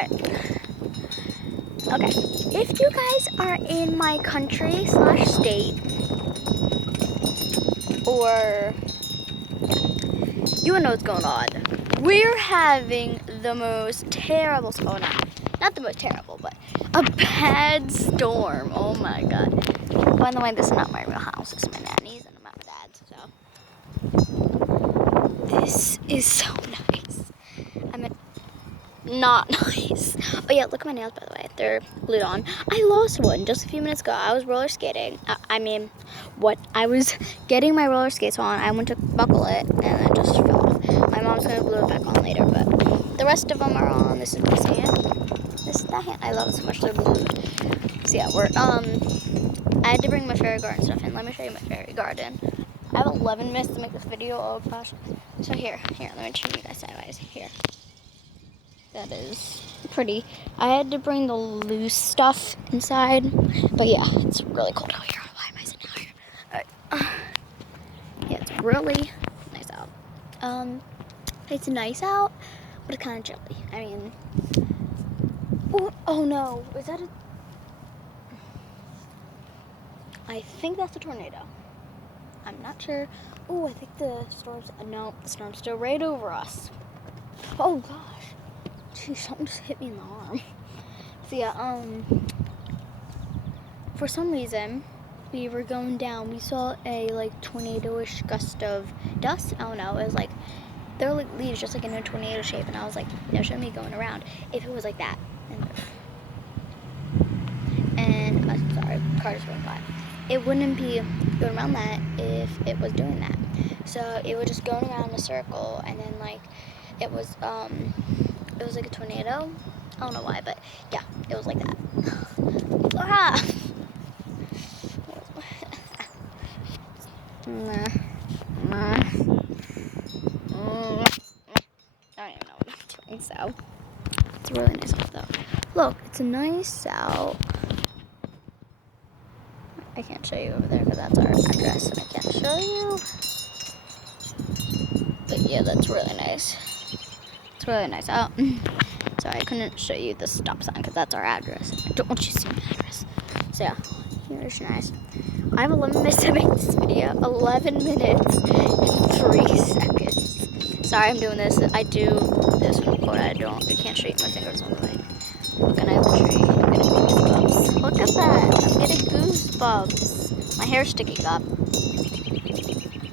Alright. Okay. If you guys are in my country / state, or you know what's going on. We're having the most terrible storm. Not the most terrible, but a bad storm. Oh my god. By the way, this is not my real house. This is my nanny's and my dad's. So this is so nice. I mean, not nice. Oh yeah, look at my nails, by the way. They're glued on. I lost one just a few minutes ago. I was roller skating. I was getting my roller skates on. I went to buckle it and it just fell off. My mom's gonna glue it back on later, but the rest of them are on. This is this hand. This is that hand. I love it so much. They're glued. So yeah, I had to bring my fairy garden stuff in. Let me show you my fairy garden. I have 11 minutes to make this video. Oh gosh. So here, let me show you guys sideways. Here. That is pretty. I had to bring the loose stuff inside, but yeah, it's really cold out here. Why am I sitting out here? Alright. Yeah, it's really nice out. It's nice out, but it's kind of chilly. I mean, oh no, is that I think that's a tornado. I'm not sure. Oh, I think the storm's still right over us. Oh gosh. Geez, something just hit me in the arm. So yeah, for some reason, we were going down. We saw a tornado-ish gust of dust. I don't know. It was like there were leaves just like in a tornado shape, and I was like, no, show me going around. If it was like that, and I'm sorry, car just went by. It wouldn't be going around that if it was doing that. So it was just going around in a circle, and then it was like a tornado. I don't know why, but yeah, it was like that. Ah! I don't even know what I'm doing, so it's really nice out though. Look, it's nice out. I can't show you over there because that's our address and I can't show you. But yeah, that's really nice. It's really nice out. Sorry, I couldn't show you the stop sign because that's our address. I don't want you to see my address. So yeah, here's nice. I have 11 minutes to make this video. 11 minutes and 3 seconds. Sorry I'm doing this. I do this when I'm cold. I can't show you my fingers all the way. Look, and I literally get goosebumps. Look at that. I'm getting goosebumps. My hair's sticking up.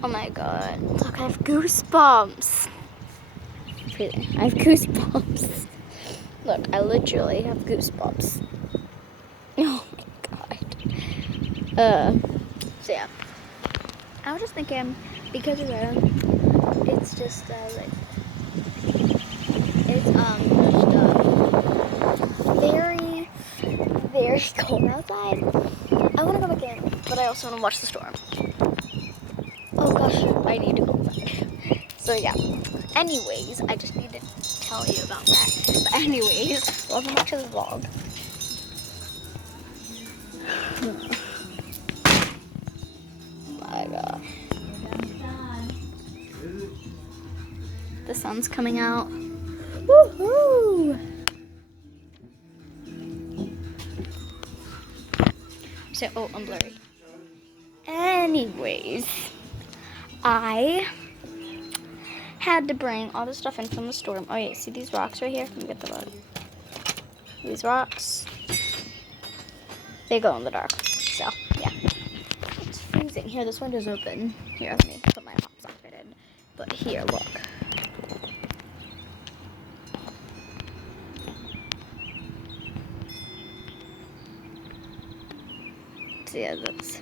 Oh my god. Look, I have goosebumps. I have goosebumps. Look, I literally have goosebumps. Oh my god. So yeah. I was just thinking, because of that, it's just very, very cold outside. I want to go back in, but I also want to watch the storm. Oh gosh, I need to go back. So yeah. Anyways, I just need to tell you about that. But anyways, welcome back to the vlog. Oh my gosh. The sun's coming out. Woohoo! So, I'm blurry. Anyways, I had to bring all the stuff in from the storm. Oh yeah, see these rocks right here? Let me get the load. These rocks, they go in the dark. So, yeah. It's freezing. Here, this window's open. Here, let me put my hot socket in. But here, look. So yeah, that's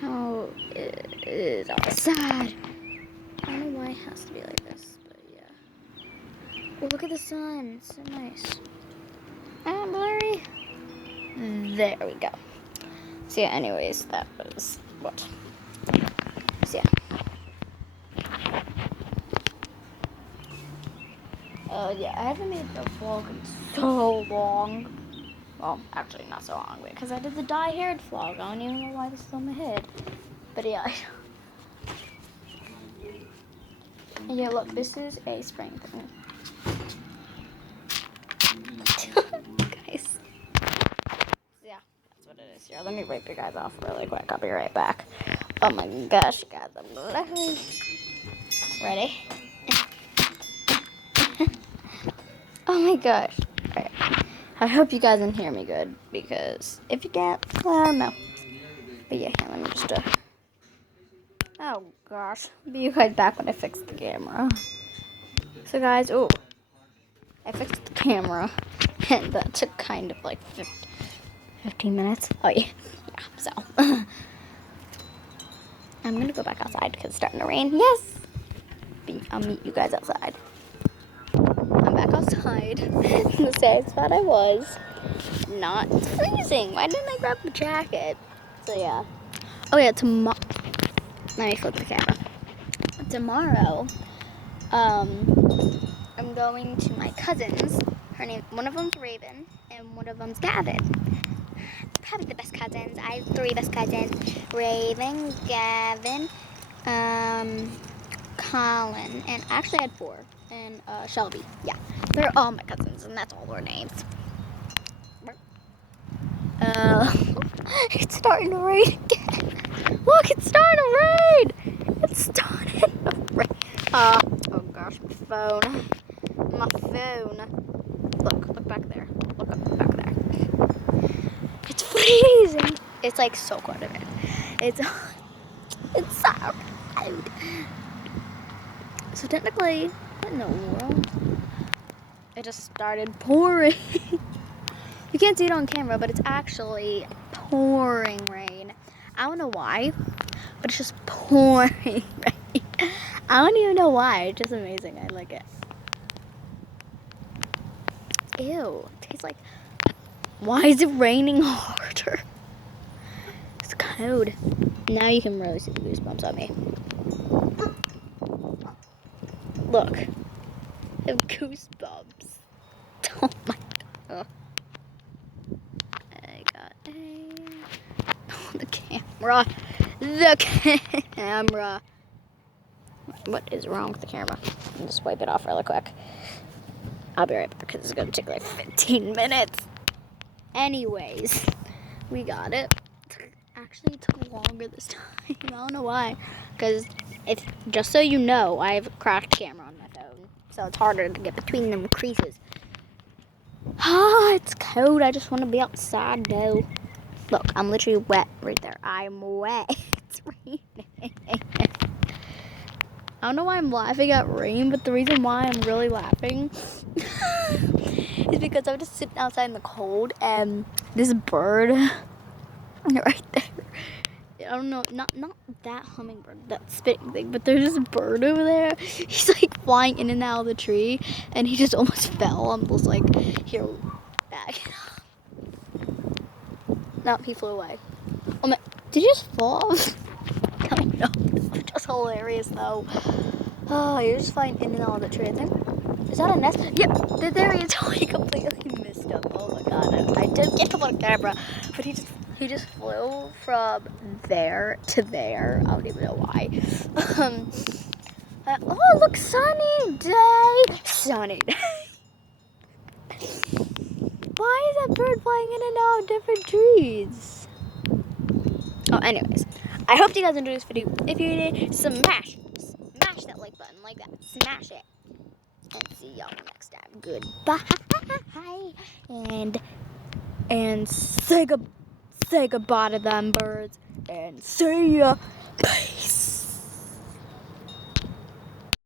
how it is outside. I don't know why it has to be like this, but yeah. Oh, look at the sun. It's so nice. And blurry. There we go. So yeah, anyways, that was what. So yeah. Yeah, I haven't made the vlog in so long. Well, actually not so long, because I did the dye-haired vlog. I don't even know why this is on my head. But yeah. And yeah, look, this is a spring thing. Guys. Yeah, that's what it is here. Let me rape you guys off really quick. I'll be right back. Oh my gosh, guys, I'm laughing. Ready? Oh my gosh. Alright. I hope you guys can hear me good, because if you can't, I don't know. But yeah, here, let me just oh gosh. I'll be right back when I fix the camera. So guys, I fixed the camera, and that took kind of like 15 minutes. Oh yeah, so I'm gonna go back outside because it's starting to rain. Yes, I'll meet you guys outside. I'm back outside in the same spot I was. It's freezing. Why didn't I grab the jacket? So yeah. Oh yeah, tomorrow. Let me flip the camera. Tomorrow, I'm going to my cousin's. One of them's Raven, and one of them's Gavin. Probably the best cousins. I have 3 best cousins: Raven, Gavin, Colin, and actually I had 4, and Shelby. Yeah, they're all my cousins, and that's all their names. It's starting to rain again. Look, it's starting to rain. It's starting to rain. Oh gosh, my phone. My phone. Look back there. Look up back there. It's freezing. It's like so cold in it. It's so cold. So technically, what in the world? It just started pouring. You can't see it on camera, but it's actually pouring rain. I don't know why, but it's just pouring rain. I don't even know why. It's just amazing. I like it. Ew. It tastes like... Why is it raining harder? It's cold. Now you can really see the goosebumps on me. Look. I have goosebumps. Oh my god. I got the camera. The camera. What is wrong with the camera? I'll just wipe it off really quick. I'll be right back because it's going to take like 15 minutes. Anyways, we got it. Actually, it took longer this time. I don't know why. Because, just so you know, I have a cracked camera on my phone. So it's harder to get between them creases. It's cold. I just want to be outside, though. Look, I'm literally wet right there. I'm wet. It's raining. I don't know why I'm laughing at rain, but the reason why I'm really laughing is because I was just sitting outside in the cold, and this bird right there, I don't know, not that hummingbird, that spitting thing, but there's this bird over there. He's like flying in and out of the tree, and he just almost fell. I'm just like, here, back. No, he flew away. Oh my, did he just fall off? I don't know. It's just hilarious though. Oh, you're just flying in and out of the tree. I think. Is that a nest? Yep, there he is. Oh, he completely missed him. Oh my god, I did get him on camera, but he just flew from there to there. I don't even know why. Oh, look, sunny day. Sunny day. Why is that bird flying in and out of different trees? Oh, anyways, I hope you guys enjoyed this video. If you did, smash that like button like that. Smash it. And see y'all next time. Goodbye. And say goodbye to them birds. And see ya. Bye.